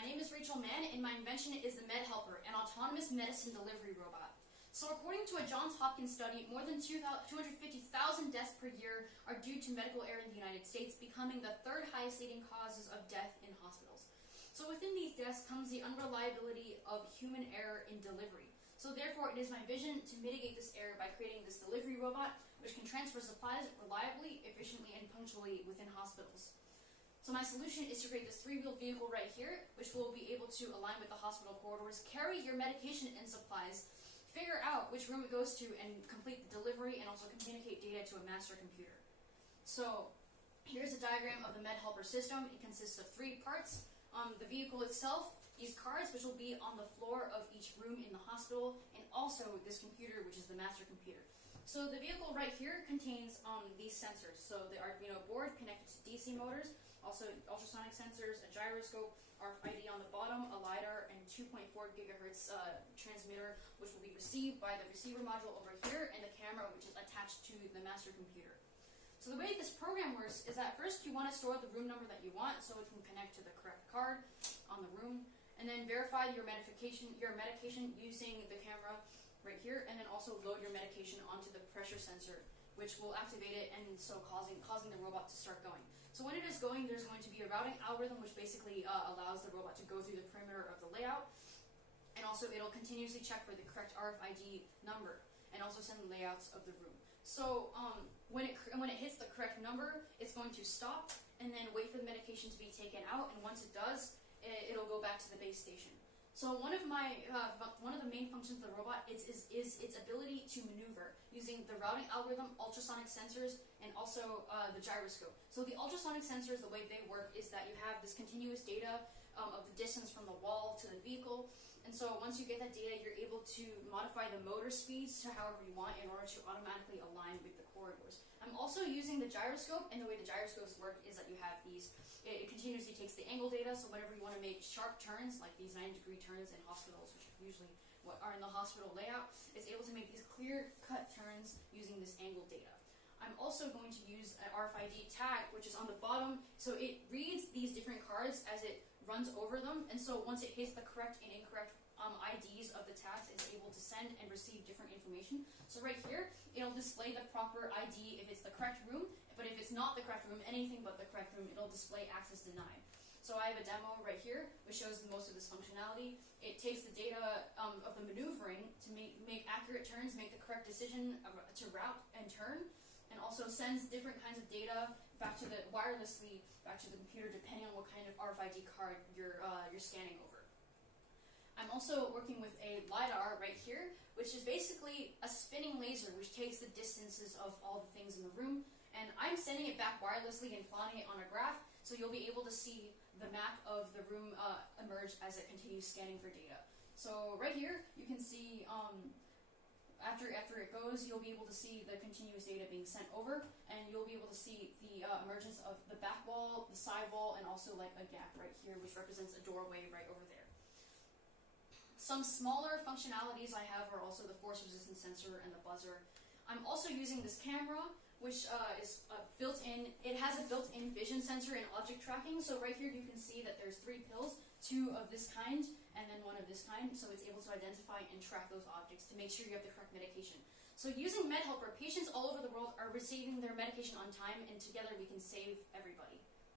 My name is Rachel Mann, and my invention is the Medhelper, an autonomous medicine delivery robot. So according to a Johns Hopkins study, more than 250,000 deaths per year are due to medical error in the United States, becoming the third highest leading causes of death in hospitals. So within these deaths comes the unreliability of human error in delivery. So therefore, it is my vision to mitigate this error by creating this delivery robot, which can transfer supplies reliably, efficiently, and punctually within hospitals. So my solution is to create this three-wheeled vehicle right here, which will be able to align with the hospital corridors, carry your medication and supplies, figure out which room it goes to, and complete the delivery, and also communicate data to a master computer. So here's a diagram of the Medhelper system. It consists of three parts. The vehicle itself, these cards, which will be on the floor of each room in the hospital, and also this computer, which is the master computer. So the vehicle right here contains these sensors. So the Arduino board connected to DC motors, also ultrasonic sensors, a gyroscope, RFID on the bottom, a LiDAR, and 2.4 gigahertz transmitter, which will be received by the receiver module over here, and the camera, which is attached to the master computer. So the way this program works is that first you want to store the room number that you want so it can connect to the correct card on the room, and then verify your medication using the camera right here, and then also load your medication onto the pressure sensor, which will activate it, and so causing the robot to start going. So when it is going, there's going to be a routing algorithm which basically allows the robot to go through the perimeter of the layout, and also it'll continuously check for the correct RFID number and also send layouts of the room. So when it hits the correct number, it's going to stop and then wait for the medication to be taken out, and once it does, it'll go back to the base station. So one of the main functions of the robot is its ability to maneuver using the routing algorithm, ultrasonic sensors, and also the gyroscope. So the ultrasonic sensors, the way they work is that you have this continuous data of the distance from the wall to the vehicle, and so once you get that data, you're able to modify the motor speeds to however you want in order to automatically align with the corridors. I'm also using the gyroscope, and the way the gyroscopes work is that you have these, it continuously takes the angle data, so whenever you want to make sharp turns, like these 90-degree turns in hospitals, which are usually what are in the hospital layout, it's able to make these clear-cut turns using this angle data. I'm also going to use an RFID tag, which is on the bottom, so it reads these different cards as it runs over them, and so once it hits the correct and incorrect IDs of the tags, it's able to send and receive different information. So right here, it'll display the proper ID if it's the correct room, but if it's not the correct room, anything but the correct room, it'll display access denied. So I have a demo right here, which shows most of this functionality. It takes the data of the maneuvering to make accurate turns, make the correct decision to route and turn, and also sends different kinds of data back to wirelessly back to the computer, depending on what kind of RFID card you're scanning over. I'm also working with a LiDAR right here, which is basically a spinning laser which takes the distances of all the things in the room, and I'm sending it back wirelessly and plotting it on a graph, so you'll be able to see the map of the room emerge as it continues scanning for data. So right here, you can see after it goes, you'll be able to see the continuous data being sent over, and you'll be able to see the emergence of the back wall, the side wall, and also like a gap right here, which represents a doorway right over there. Some smaller functionalities I have are also the force resistance sensor and the buzzer. I'm also using this camera, which is built-in. It has a built-in vision sensor and object tracking. So right here you can see that there's 3 pills, 2 of this kind and then 1 of this kind. So it's able to identify and track those objects to make sure you have the correct medication. So using Medhelper, patients all over the world are receiving their medication on time, and together we can save everybody.